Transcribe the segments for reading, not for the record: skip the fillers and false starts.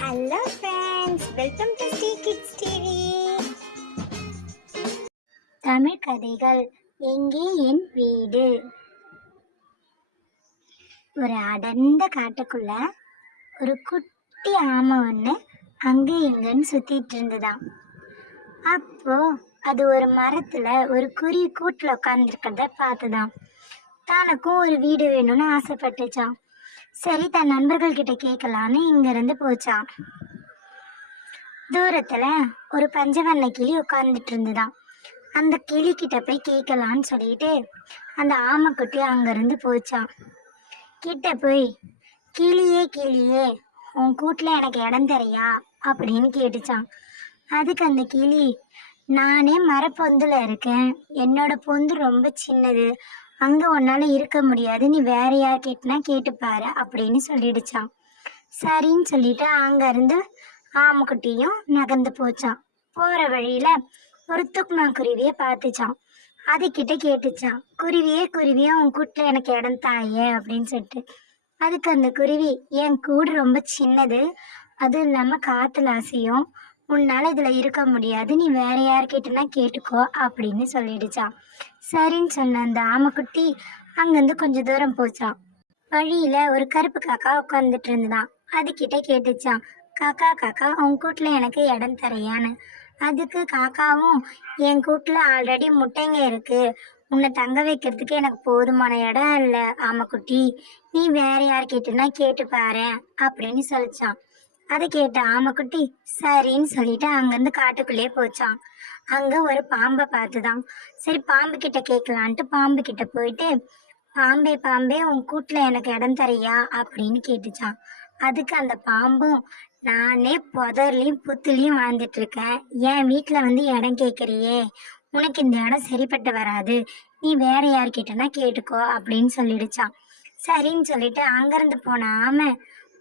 Hello friends, welcome to Sri kids TV. Tamil கதைகள். எங்கே என் வீடு. ஒரு அடர்ந்த காட்டுக்குள்ள ஒரு குட்டி ஆமை ஒன்று அங்கே இங்கன்னு சுத்திட்டு இருந்ததாம். அப்போ அது ஒரு மரத்துல ஒரு குருவி கூட்டுல உட்காந்துருக்கிறத பார்த்துதான். தனக்கும் ஒரு வீடு வேணும்னு ஆசைப்பட்டுச்சான். சரி, தன் நண்பர்கள் கிட்ட கேட்கலான்னு இங்கிருந்து போச்சான். தூரத்துல ஒரு பஞ்சவர்ண கிளி உட்கார்ந்துட்டு இருந்துதான். அந்த கிளி கிட்ட போய் கேட்கலான்னு சொல்லிட்டு அந்த ஆமைக்குட்டி அங்கிருந்து போச்சான். கிட்ட போய், கிளியே கிளியே, உன் கூட்டுல எனக்கு இடம் தரையா அப்படின்னு கேட்டுச்சான். அதுக்கு அந்த கிளி, நானே மரப்பொந்துல இருக்கேன், என்னோட பொந்து ரொம்ப சின்னது, அங்க உன்னால இருக்க முடியாது, நீ வேற யார் கேட்டுனா கேட்டுப்பாரு அப்படின்னு சொல்லிடுச்சான். சரின்னு சொல்லிட்டு அங்க இருந்து ஆமைக்குட்டியும் நகர்ந்து போச்சான். போற வழியில ஒரு தூக்குனாங்குருவியை பார்த்துச்சான். அதுகிட்ட கேட்டுச்சான், குருவியே குருவியே, உன் கூட்டுல எனக்கு இடம் தாயே அப்படின்னு சொல்லிட்டு. அதுக்கு அந்த குருவி, என் கூடு ரொம்ப சின்னது, அதுவும் இல்லாம காத்துல அசையும், உன்னால இதுல இருக்க முடியாது, நீ வேற யார்கிட்டனா கேட்டுக்கோ அப்படின்னு சொல்லிடுச்சான். சரின்னு சொன்ன அந்த ஆமைக்குட்டி அங்கிருந்து கொஞ்சம் தூரம் போச்சான். வழியில ஒரு கருப்பு காக்கா உட்காந்துட்டு இருந்துதான். அதுகிட்ட கேட்டுச்சான், காக்கா காக்கா, உன் கூட்டுல எனக்கு இடம் தரையான்னு. அதுக்கு காக்காவும், என் கூட்டுல ஆல்ரெடி முட்டைங்க இருக்கு, உன்னை தங்க வைக்கிறதுக்கு எனக்கு போதுமான இடம் இல்லை ஆமைக்குட்டி, நீ வேற யார்கிட்டனா கேட்டு பாரு அப்படின்னு சொல்லிச்சான். அதை கேட்ட ஆமைக்குட்டி சரின்னு சொல்லிட்டு அங்கிருந்து காட்டுக்குள்ளேயே போச்சான். அங்க ஒரு பாம்பை பார்த்துதான். சரி, பாம்பு கிட்ட கேட்கலான்ட்டு பாம்பு கிட்ட போயிட்டு, பாம்பே பாம்பே, உன் கூட்டுல எனக்கு இடம் தரையா அப்படின்னு கேட்டுச்சான். அதுக்கு அந்த பாம்பும், நானே புதர்லையும் புத்துலையும் வாழ்ந்துட்டு இருக்கேன், என் வீட்டுல வந்து இடம் கேட்கறியே, உனக்கு இந்த இடம் சரிப்பட்டு வராது, நீ வேற யார்கிட்டனா கேட்டுக்கோ அப்படின்னு சொல்லிடுச்சான். சரின்னு சொல்லிட்டு அங்கிருந்து போன ஆமை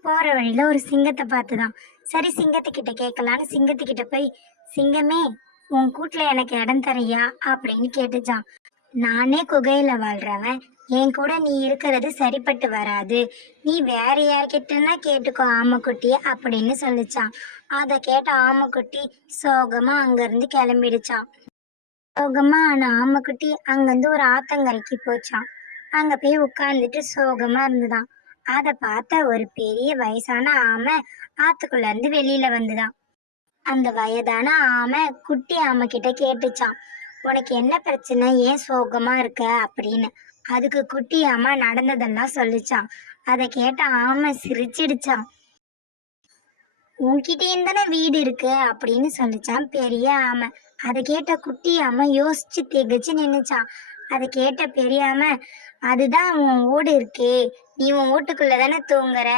போற வழியில ஒரு சிங்கத்தை பார்த்துதான். சரி, சிங்கத்துக்கிட்ட கேட்கலான்னு சிங்கத்துக்கிட்ட போய், சிங்கமே, உன் கூட்டுல எனக்கு இடம் தரையா அப்படின்னு கேட்டுச்சான். நானே குகையில வாழ்றவன், என் கூட நீ இருக்கிறது சரிப்பட்டு வராது, நீ வேற யார்கிட்டனா கேட்டுக்கோ ஆமைக்குட்டி அப்படின்னு சொல்லிச்சான். அதை கேட்ட ஆமைக்குட்டி சோகமா அங்கிருந்து கிளம்பிடுச்சான். சோகமா ஆன ஆமைக்குட்டி அங்கிருந்து ஒரு ஆத்தங்கரைக்கு போச்சான். அங்க போய் உட்கார்ந்துட்டு சோகமா இருந்துதான். அதை பார்த்த ஒரு பெரிய வயசான ஆமை ஆத்துக்குள்ள இருந்து வெளியில வந்துதான். அந்த வயதான ஆமை குட்டி ஆமை கிட்ட கேட்டுச்சான், உனக்கு என்ன பிரச்சனை, ஏன் சோகமா இருக்க அப்படின்னு. அதுக்கு குட்டி ஆமை நடந்ததெல்லாம் சொல்லிச்சான். அதை கேட்ட ஆமை சிரிச்சிடுச்சான். உன்கிட்டயும் தானே வீடு இருக்கு அப்படின்னு சொல்லிச்சான் பெரிய ஆமை. அதை கேட்ட குட்டி ஆமை யோசிச்சு திகச்சு நின்னுச்சான். அதை கேட்ட பெரிய ஆமை, அதுதான் உன் வீடு இருக்கே, நீ உன் வீட்டுக்குள்ள தானே தூங்குற,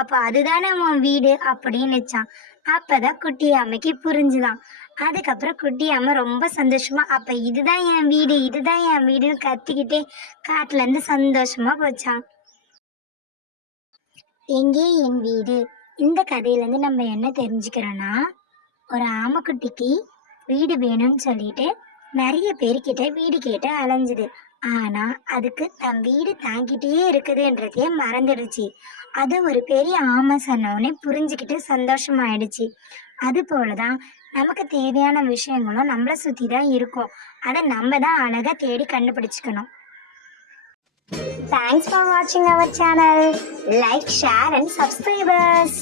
அப்ப அதுதானே உன் வீடு அப்படின்னுச்சான். அப்பதான் குட்டி ஆமைக்கு புரிஞ்சுதான். அதுக்கப்புறம் குட்டி ஆமை ரொம்ப சந்தோஷமா, அப்ப இதுதான் என் வீடு, இதுதான் என் வீடுன்னு கத்திக்கிட்டே காட்டுல இருந்து சந்தோஷமா போச்சான். எங்கே என் வீடு. இந்த கதையிலேருந்து நம்ம என்ன தெரிஞ்சுக்கிறோன்னா, ஒரு ஆமைக்குட்டிக்கு வீடு வேணும்னு சொல்லிட்டு நிறைய பேர்கிட்ட வீடு கேட்டு அலைஞ்சுது. ஆனால் அதுக்கு தன் வீடு தாங்கிட்டே இருக்குதுன்றதையே மறந்துடுச்சு. அது ஒரு பெரிய ஆமை சொன்னோடனே புரிஞ்சுக்கிட்டு சந்தோஷமாயிடுச்சு. அது போலதான் நமக்கு தேவையான விஷயங்களும் நம்மளை சுற்றி தான் இருக்கும். அதை நம்ம தான் அழகாக தேடி கண்டுபிடிச்சிக்கணும். Thanks for watching our channel. Like, share and subscribe us.